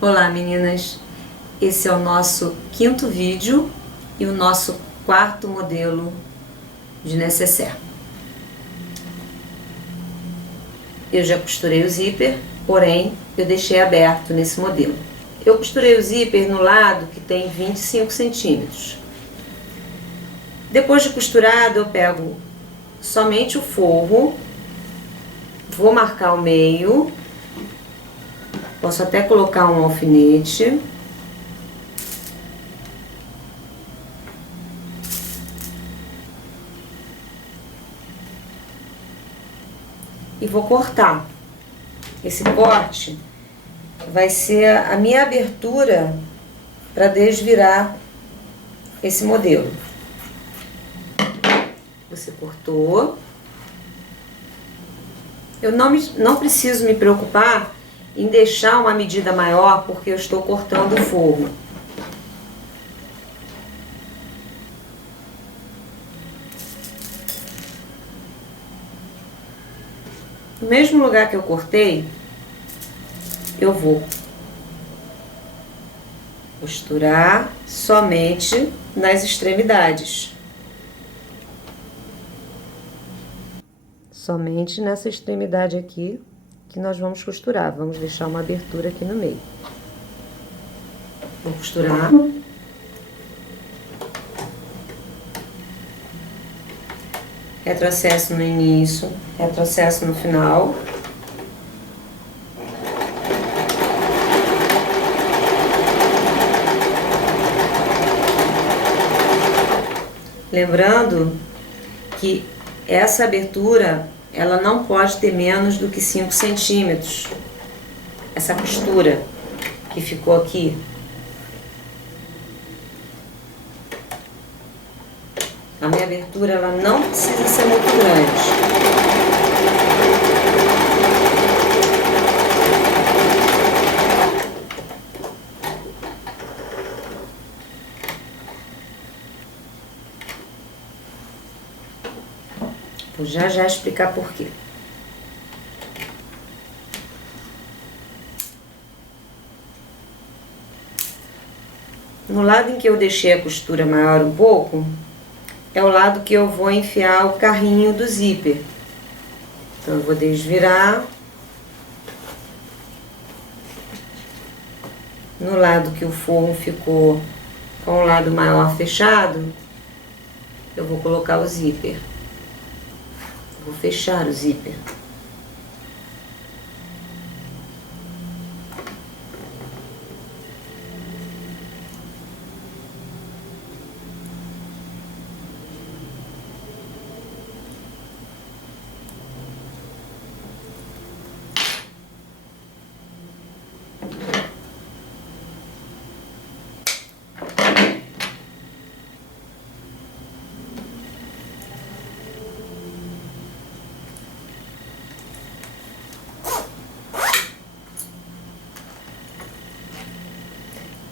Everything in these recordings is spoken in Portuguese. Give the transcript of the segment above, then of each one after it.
Olá meninas, esse é o nosso quinto vídeo e o nosso quarto modelo de necessaire. Eu já costurei o zíper, porém eu deixei aberto nesse modelo. Eu costurei o zíper no lado que tem 25 centímetros. Depois de costurado eu pego somente o forro, vou marcar o meio. Posso até colocar um alfinete. E vou cortar. Esse corte vai ser a minha abertura para desvirar esse modelo. Você cortou. Eu não preciso me preocupar em deixar uma medida maior, porque eu estou cortando o forro. No mesmo lugar que eu cortei, eu vou costurar somente nas extremidades. Somente nessa extremidade aqui que nós vamos costurar. Vamos deixar uma abertura aqui no meio. Vou costurar. Retrocesso no início, retrocesso no final. Lembrando que essa abertura, ela não pode ter menos do que 5 centímetros. Essa costura que ficou aqui. A minha abertura, ela não precisa ser muito grande. Vou já explicar por quê. No lado em que eu deixei a costura maior um pouco, é o lado que eu vou enfiar o carrinho do zíper. Então, eu vou desvirar. No lado que o forro ficou com o lado maior fechado, eu vou colocar o zíper. Vou fechar o zíper.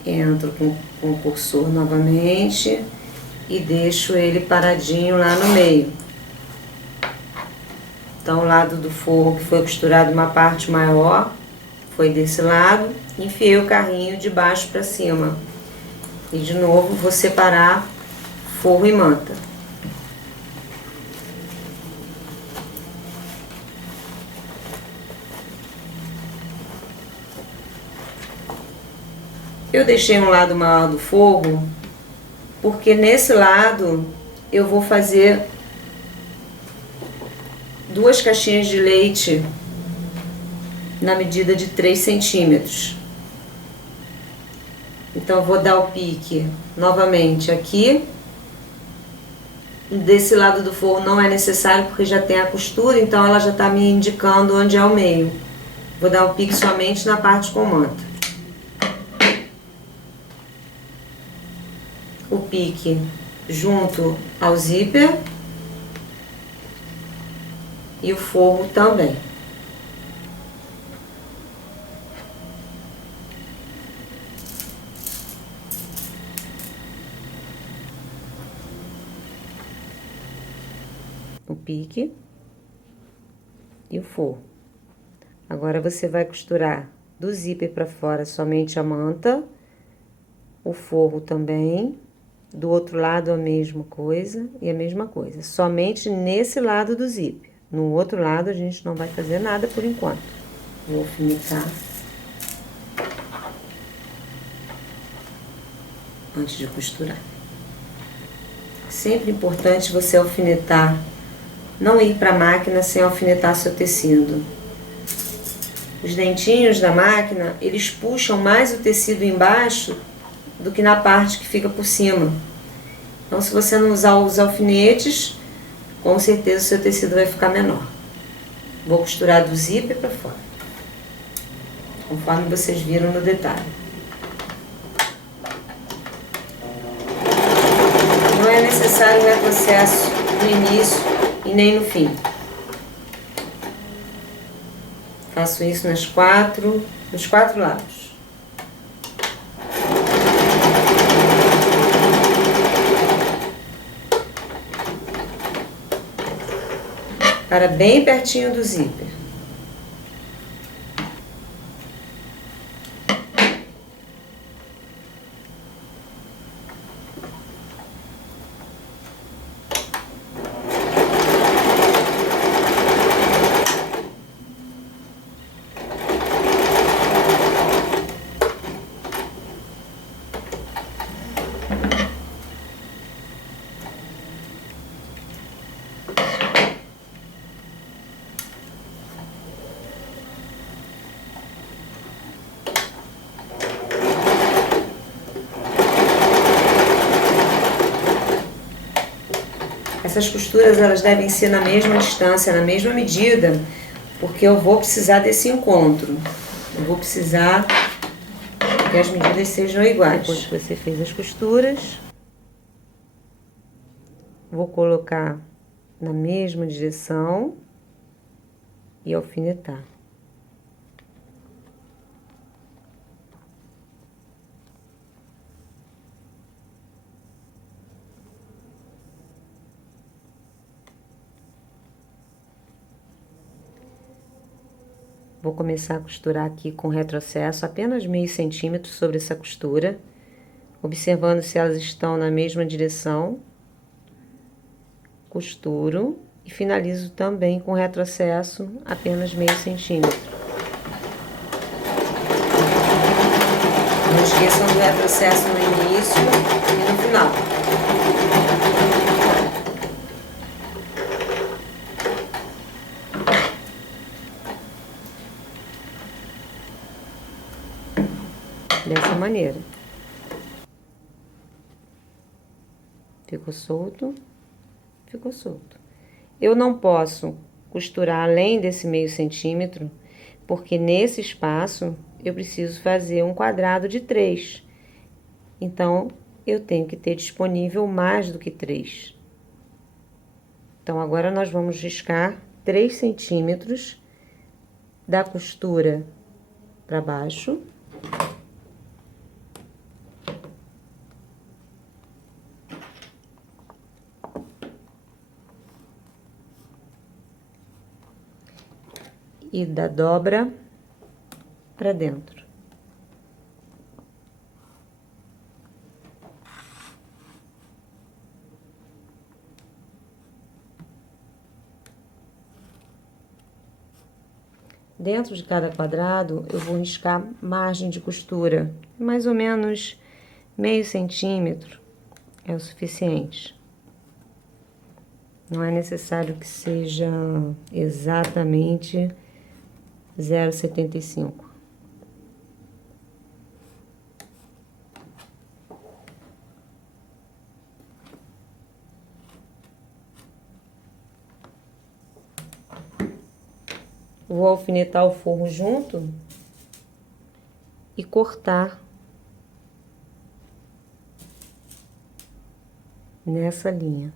Entro com o cursor novamente e deixo ele paradinho lá no meio. Então, o lado do forro que foi costurado uma parte maior, foi desse lado, enfiei o carrinho de baixo para cima. E de novo vou separar forro e manta. Eu deixei um lado maior do forro, porque nesse lado eu vou fazer 2 caixinhas de leite na medida de 3 centímetros. Então, vou dar o pique novamente aqui. Desse lado do forro não é necessário, porque já tem a costura, então ela já está me indicando onde é o meio. Vou dar o pique somente na parte com manta. O pique junto ao zíper e o forro também. O pique e o forro. Agora você vai costurar do zíper para fora somente a manta, o forro também, do outro lado a mesma coisa e a mesma coisa, somente nesse lado do zíper. No outro lado a gente não vai fazer nada por enquanto. Vou alfinetar antes de costurar. Sempre importante você alfinetar, não ir para a máquina sem alfinetar seu tecido. Os dentinhos da máquina, eles puxam mais o tecido embaixo do que na parte que fica por cima. Então, se você não usar os alfinetes, com certeza o seu tecido vai ficar menor. Vou costurar do zíper para fora, conforme vocês viram no detalhe. Não é necessário retrocesso no início e nem no fim. Faço isso nos quatro lados. Para bem pertinho do zíper. Essas costuras elas devem ser na mesma distância, na mesma medida, porque eu vou precisar desse encontro. Eu vou precisar que as medidas sejam iguais. Depois que você fez as costuras, vou colocar na mesma direção e alfinetar. Vou começar a costurar aqui com retrocesso apenas meio centímetro sobre essa costura, observando se elas estão na mesma direção. Costuro e finalizo também com retrocesso apenas meio centímetro. Não esqueçam do retrocesso no início e no final. Dessa maneira. Ficou solto, ficou solto. Eu não posso costurar além desse meio centímetro, porque nesse espaço eu preciso fazer um quadrado de 3. Então, eu tenho que ter disponível mais do que 3. Então, agora nós vamos riscar 3 centímetros da costura para baixo. E da dobra para dentro. Dentro de cada quadrado, eu vou riscar margem de costura, mais ou menos meio centímetro é o suficiente. Não é necessário que seja exatamente 0,75. Vou alfinetar o forro junto e cortar nessa linha.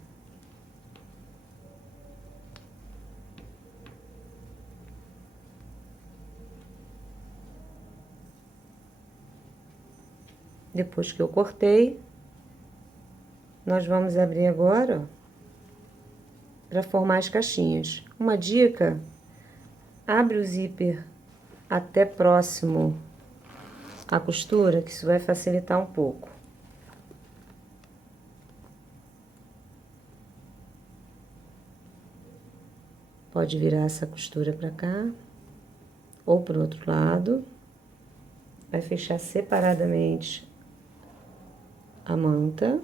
Depois que eu cortei, nós vamos abrir agora, para formar as caixinhas. Uma dica: abre o zíper até próximo à costura, que isso vai facilitar um pouco. Pode virar essa costura pra cá, ou pro outro lado. Vai fechar separadamente a manta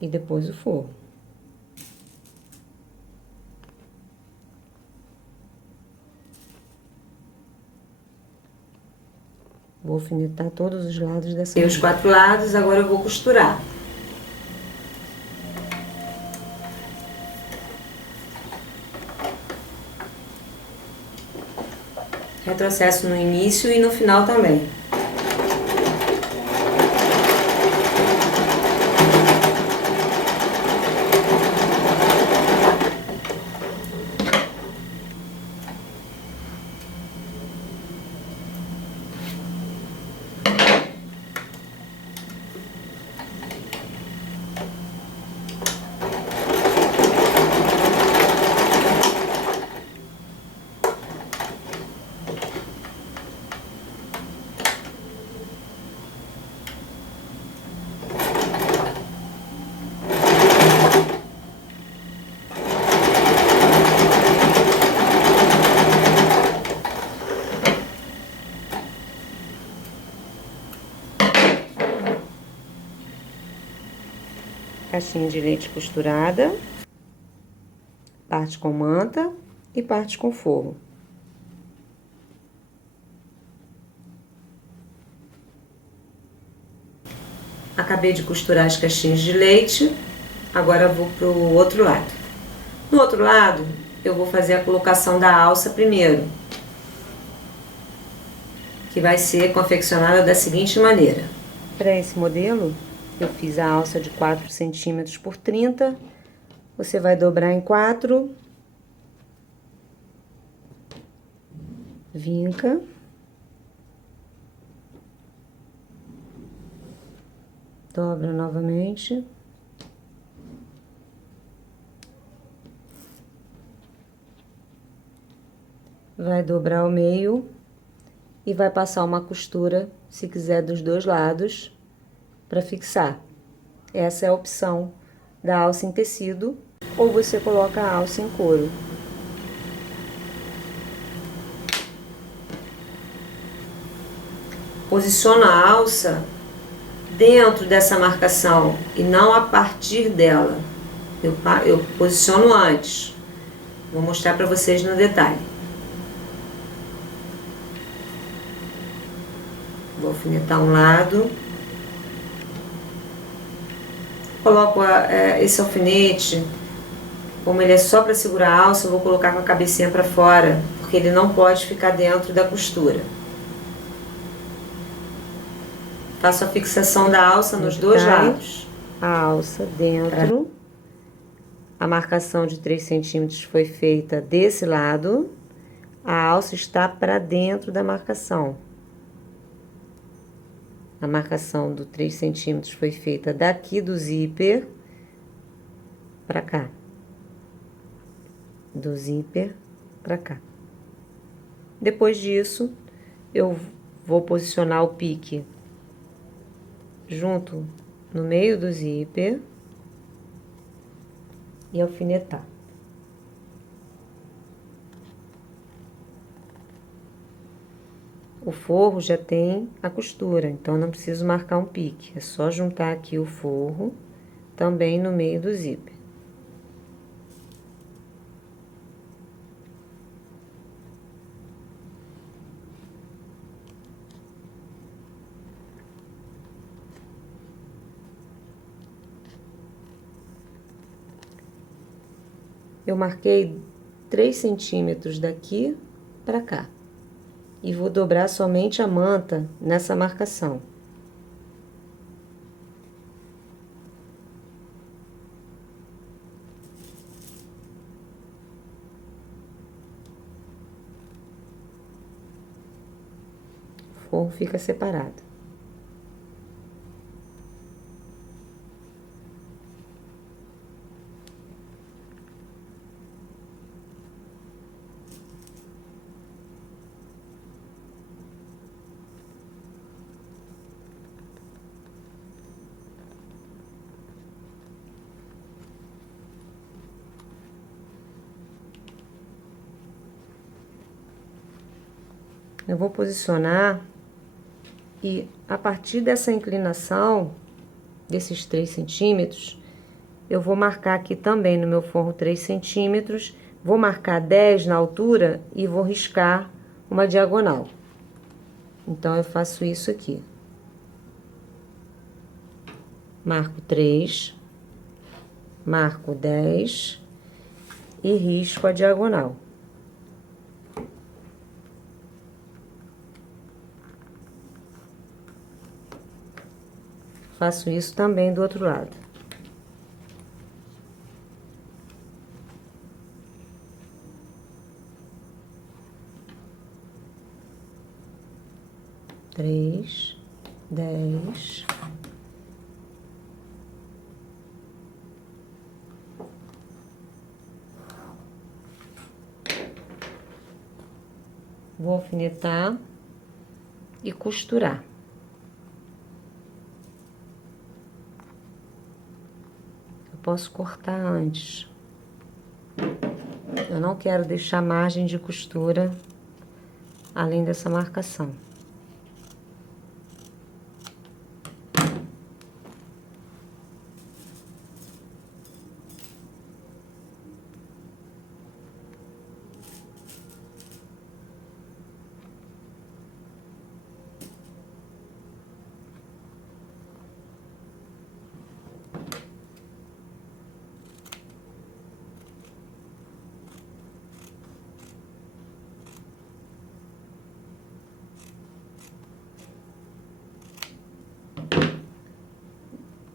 e depois o forro. Vou alfinetar todos os lados dessa manta. E os 4 lados, agora eu vou costurar. Retrocesso no início e no final também. Caixinha de leite costurada, parte com manta e parte com forro. Acabei de costurar as caixinhas de leite, agora vou pro outro lado. No outro lado, eu vou fazer a colocação da alça primeiro, que vai ser confeccionada da seguinte maneira. Para esse modelo, eu fiz a alça de 4 centímetros por 30, você vai dobrar em 4, vinca, dobra novamente, vai dobrar ao meio e vai passar uma costura, se quiser, dos dois lados, para fixar. Essa é a opção da alça em tecido, ou você coloca a alça em couro. Posiciona a alça dentro dessa marcação e não a partir dela. Eu posiciono antes. Vou mostrar para vocês no detalhe. Vou alfinetar um lado. Coloco esse alfinete, como ele é só para segurar a alça, eu vou colocar com a cabecinha para fora, porque ele não pode ficar dentro da costura. Faço a fixação da alça nos dois lados. A alça dentro. A marcação de 3 centímetros foi feita desse lado. A alça está para dentro da marcação. A marcação do 3 centímetros foi feita daqui do zíper para cá. Do zíper para cá. Depois disso, eu vou posicionar o pique junto no meio do zíper e alfinetar. O forro já tem a costura, então não preciso marcar um pique. É só juntar aqui o forro também no meio do zíper. Eu marquei 3 centímetros daqui para cá. E vou dobrar somente a manta nessa marcação. O forro fica separado. Eu vou posicionar e a partir dessa inclinação, desses 3 centímetros, eu vou marcar aqui também no meu forro 3 centímetros, vou marcar 10 na altura e vou riscar uma diagonal. Então, eu faço isso aqui. Marco 3, marco 10 e risco a diagonal. Faço isso também do outro lado. Três, 10. Vou alfinetar e costurar. Eu posso cortar antes. Eu não quero deixar margem de costura além dessa marcação.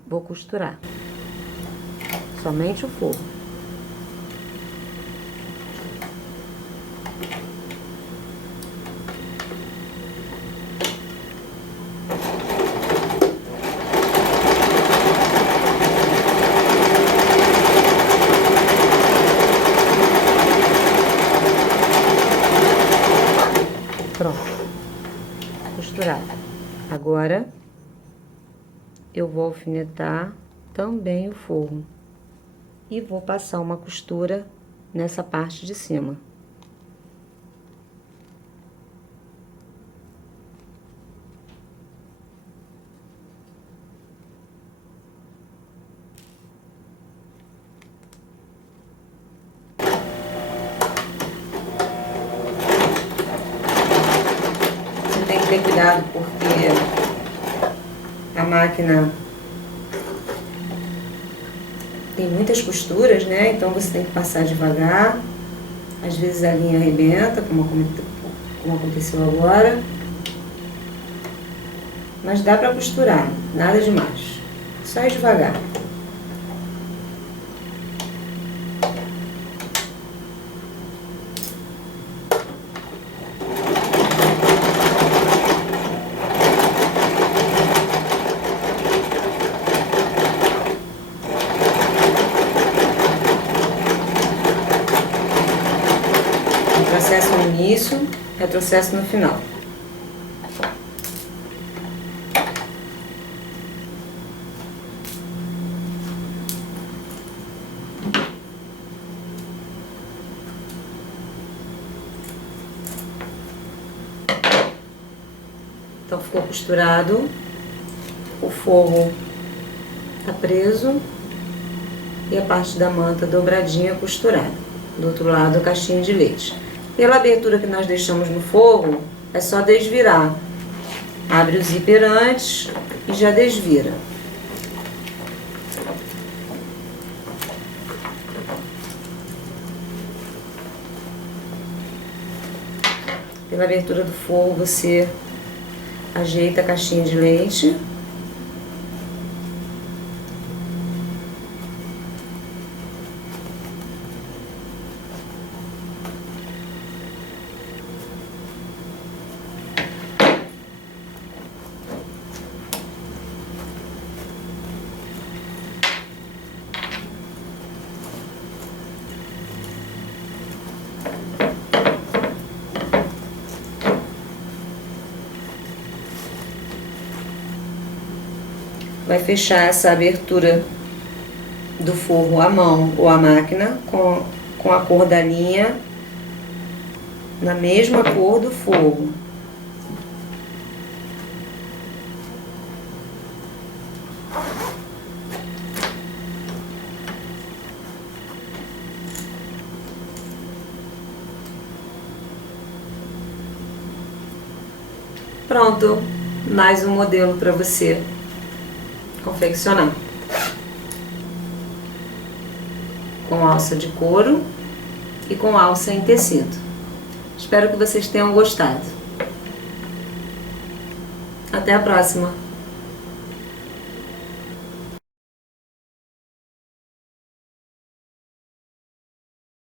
Vou costurar. Somente o forro. Pronto. Costurado. Agora, eu vou alfinetar também o forro. E vou passar uma costura nessa parte de cima. Você tem que ter cuidado porque a máquina tem muitas costuras, né? Então você tem que passar devagar. Às vezes a linha arrebenta, como aconteceu agora. Mas dá pra costurar, nada demais. Só ir devagar. Retrocesso no início, retrocesso no final. Então ficou costurado, o forro tá preso e a parte da manta dobradinha costurada. Do outro lado a caixinha de leite. Pela abertura que nós deixamos no forro, é só desvirar. Abre o zíper antes e já desvira. Pela abertura do forro, você ajeita a caixinha de leite. Vai fechar essa abertura do forro à mão ou à máquina com a cor da linha na mesma cor do forro. Pronto, mais um modelo para você confeccionar. Com alça de couro e com alça em tecido. Espero que vocês tenham gostado. Até a próxima!